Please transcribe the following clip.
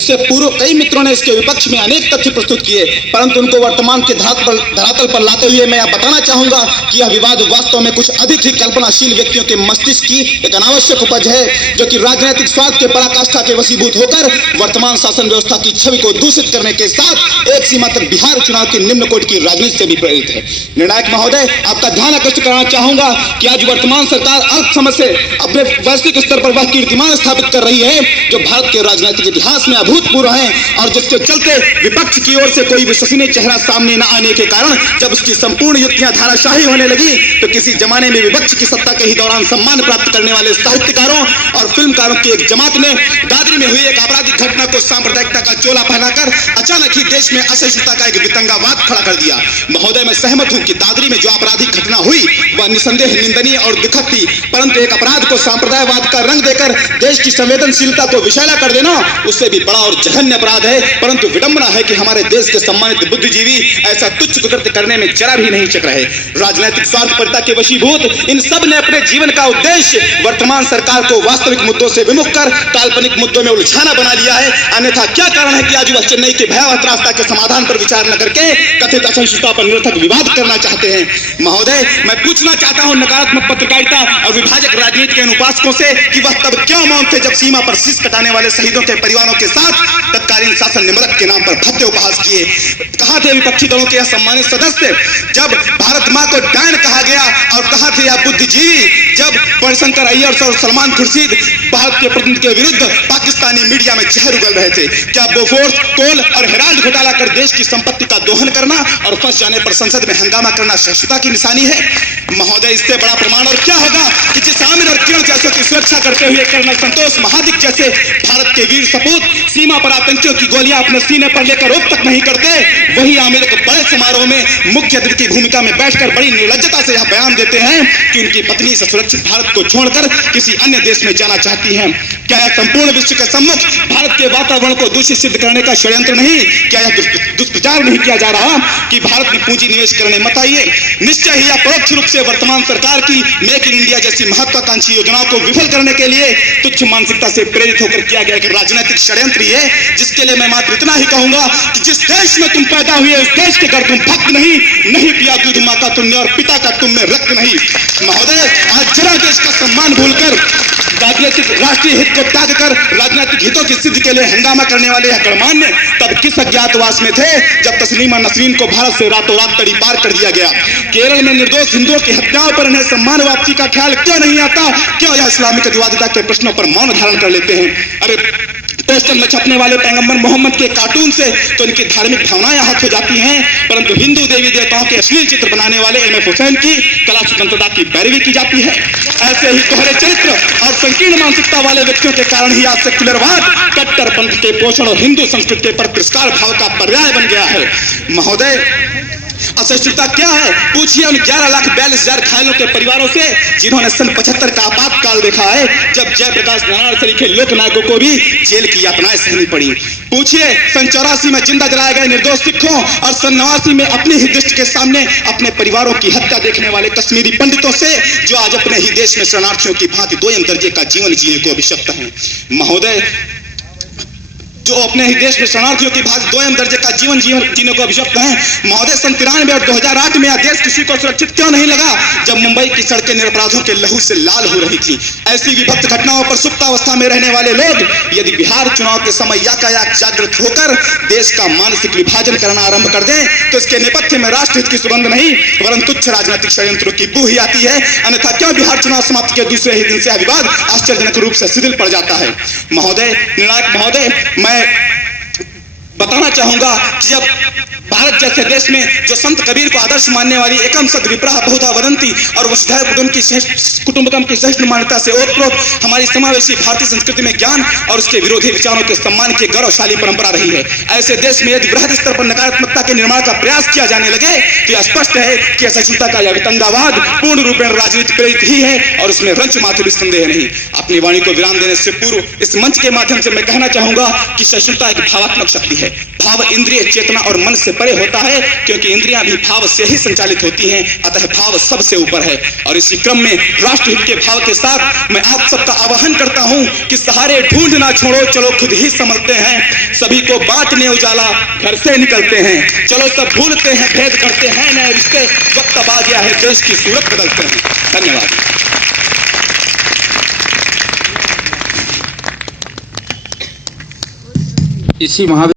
इससे पूर्व कई मित्रों ने इसके विपक्ष में अनेक तथ्य प्रस्तुत किए, परंतु उनको वर्तमान के धरातल पर लाते हुए मैं यह बताना चाहूंगा कि यह विवाद वास्तव में कुछ अधिक ही कल्पनाशील व्यक्तियों के मस्तिष्क की एक अनावश्यक उपज है, जो कि राजनीतिक स्वार्थ के पराकाष्ठा के वशीभूत होकर वर्तमान शासन व्यवस्था की छवि को दूषित करने के साथ एक सीमा तक बिहार चुनाव की निम्न कोटि की राजनीति से भी प्रेरित है। निर्णायक महोदय, आपका ध्यान आकर्षित कराना चाहूंगा कि आज वर्तमान सरकार अल्प समय से अपने वैश्विक स्तर पर वह कीर्तिमान स्थापित कर रही है जो भारत के राजनीतिक इतिहास में अभूतपूर्व है, और जिसके चलते विपक्ष की ओर से कोई विश्वसनीय चेहरा सामने न आने के कारण जब उसकी संपूर्ण युक्तियां धाराशाही होने लगी तो किसी जमाने में विपक्ष की सत्ता के ही दौरान सम्मान प्राप्त करने वाले साहित्यकारों और फिल्मकारों की एक जमात ने दादरी में हुई एक आपराधिक घटना को सांप्रदायिकता का चोला पहनाकर अचानक ही देश में असहिष्णुता का एक वितंगावाद खड़ा कर दिया। महोदय, मैं सहमत हूं कि दादरी में जो आपराधिक घटना हुई वह निसंदेह निंदनीय और दुखद थी, परंतु एक अपराध को सांप्रदायवाद का रंग देकर देश की संवेदनशीलता को विषैला कर देना उससे भी बड़ा और जघन्य अपराध है। परंतु विडंबना है कि हमारे देश के सम्मानित बुद्धिजीवी ऐसा तुच्छ कृत्य करने में जरा भी नहीं चक रहे। राजनीतिक स्वार्थपरता के वशीभूत इन सब ने अपने जीवन का उद्देश्य वर्तमान सरकार को वास्तविक मुद्दों से विमुख कर काल्पनिक मुद्दों में उलझाना बना लिया है। अन्यथा क्या कारण है कि आज वह चेन्नई के भयावह त्रासदा के समाधान पर विचार न करके कथित असहिष्णुता पर निरर्थक विवाद करना चाहते हैं। महोदय, मैं पूछना चाहता हूं नकारात्मक पत्रकारिता और विभाजक राजनीति के अनुपासकों से कि वह तब क्यों मौन थे जब सीमा पर शीश कटाने वाले शहीदों के परिवारों के साथ तत्कालीन शासन निमरक के नाम पर भव्य उपहास किए। कहां थे विपक्षी दलों के यह सम्मानित सदस्य जब भारत मां को डायन कहा गया, और कहां थे यह बुद्धिजीवी जब बड़शंकर अय्यर और सलमान खुर्शीद भारत के प्रतिनिधि के विरुद्ध पाकिस्तानी मीडिया में जहर उगल रहे थे। क्या बोफोर्स, कोल और हेराल्ड घोटाला कर देश की संपत्ति का दोहन करना और फंस जाने पर संसद में हंगामा करना सहिष्णुता की निशानी है? महोदय, इससे बड़ा प्रमाण और क्या होगा कि जिस आमिर और किरण जैसों की सुरक्षा करते हुए कर्नल संतोष महादिक जैसे भारत के वीर सपूत सीमा पर आतंकियों की गोलियां अपने सीने पर लेकर रोक तक नहीं करते, वही आमिर एक बड़े समारोह में मुख्य अतिथि की भूमिका में बैठकर बड़ी निर्लज्जता से यह बयान देते हैं कि उनकी पत्नी से सुरक्षित भारत को छोड़कर किसी अन्य देश में जाना चाहती हैं। क्या यह संपूर्ण विश्व के सम्मुख भारत के वातावरण को दूषित सिद्ध करने का षड्यंत्र नहीं? क्या यह दुष्प्रचार नहीं किया जा रहा कि भारत में पूंजी निवेश करने मत आइए? निश्चय ही यह परोक्ष रूप से वर्तमान सरकार की मेक इन इंडिया जैसी महत्वाकांक्षी योजनाओं को विफल करने के लिए तुच्छ मानसिकता से प्रेरित होकर किया गया एक राजनीतिक षड्यंत्र है, जिसके लिए मैं मात्र इतना ही कहूंगा कि जिस देश में तुम पैदा हुए उस देश के घर तुम भक्त नहीं पिया दूध मां का तुमने और पिता का तुम में रक्त नहीं। महोदय, आज जरा देश का सम्मान भूलकर राजनीतिक राष्ट्रीय हित को त्याग कर राजनीतिक हितों की सिद्धि के लिए हंगामा करने वाले यह गणमान्य तब किस अज्ञातवास में थे जब तस्लीमा नसरीन को भारत से रातों रात तड़ी पार कर दिया गया? केरल में निर्दोष हिंदुओं की हत्याओं पर इन्हें सम्मान वापसी का ख्याल क्यों नहीं आता? क्यों यह इस्लामिक अतिवादिता के प्रश्नों पर मौन धारण कर लेते हैं? अरे पोस्टर में छपने वाले पैगंबर मोहम्मद के कार्टून से तो इनकी धार्मिक भावनाएं आहत हो जाती हैं, परंतु हिंदू देवी देवताओं के अश्लील चित्र बनाने वाले एम.एफ. हुसैन की कला स्वतंत्रता की पैरवी की जाती है। ऐसे ही कोहरे चरित्र और संकीर्ण मानसिकता वाले व्यक्तियों के कारण ही आज सेक्युलरवाद कट्टरपंथ के पोषण और हिंदू संस्कृति पर तिरस्कार भाव का पर्याय बन गया है। महोदय, असहिष्णुता क्या है? पूछिए उन 11,42,000 घायलों के परिवारों से जिन्होंने सन 75 का आपातकाल देखा है, जब जयप्रकाश नारायण सरीखे लोक नायकों को भी जेल की यातनाएं सहनी पड़ी। पूछिए सन 84 में जिंदा जलाए गए निर्दोष सिखों और सन 89 में अपनी ही दृष्टि के सामने अपने परिवारों की हत्या देखने वाले कश्मीरी पंडितों से जो आज अपने ही देश में शरणार्थियों की भांति दोयम दर्जे का जीवन जीने को अभिशप्त हैं। महोदय, जो अपने ही देश में शरणार्थियों की भांति दोयम दर्जे का जीवन जीने को अभिशप्त हैं। महोदय, सन 93 और 2008 में यह देश किसी को सुरक्षित क्यों नहीं लगा जब मुंबई की सड़कें निरपराधों के लहू से लाल हो रही थी? ऐसी विभक्त घटनाओं पर सुप्तावस्था में रहने वाले लोग यदि बिहार चुनाव के समय यातायात जागृत होकर देश का मानसिक विभाजन करना आरंभ कर दें तो इसके नेपथ्य में राष्ट्रहित की सुगंध नहीं वरन तुच्छ राजनीतिक षड्यंत्रों की बू ही आती है। अन्यथा क्यों बिहार चुनाव समाप्ति के दूसरे ही दिन से यह विवाद आश्चर्यजनक रूप से शिथिल पड़ जाता है? महोदय, निर्णायक महोदय, मैं बताना चाहूंगा कि जब भारत जैसे देश में जो संत कबीर को आदर्श मानने वाली एकम सद विप्रह बहुधा वदंती और वसुधैव कुटुंबकम की सहिष्णु मान्यता से ओतप्रोत हमारी समावेशी भारतीय संस्कृति में ज्ञान और उसके विरोधी विचारों के सम्मान की गौरवशाली परंपरा रही है, ऐसे देश में यदि बृहद स्तर पर नकारात्मकता के निर्माण का प्रयास किया जाने लगे तो यह स्पष्ट है कि असहिष्णुता का यह वितंगावाद पूर्ण रूप में राजनीति प्रेरित ही है और उसमें रंच मात्र भी संदेह नहीं। अपनी वाणी को विराम देने से पूर्व इस मंच के माध्यम से मैं कहना चाहूंगा कि सहिष्णुता एक भावात्मक शक्ति है। भाव इंद्रिय, चेतना और मन से परे होता है, क्योंकि इंद्रियां भी भाव से ही संचालित होती हैं, अतः भाव सबसे ऊपर है। और इसी क्रम में राष्ट्रहित के भाव के साथ मैं आप सबका आह्वान करता हूं कि सहारे ढूंढ ना छोड़ो, चलो खुद ही संभलते हैं, सभी को बांटने उजाला घर से निकलते हैं, चलो सब भूलते हैं भेद, करते हैं नए रिश्ते, वक्त अब आ गया है देश की सूरत बदलते हैं। धन्यवाद। इसी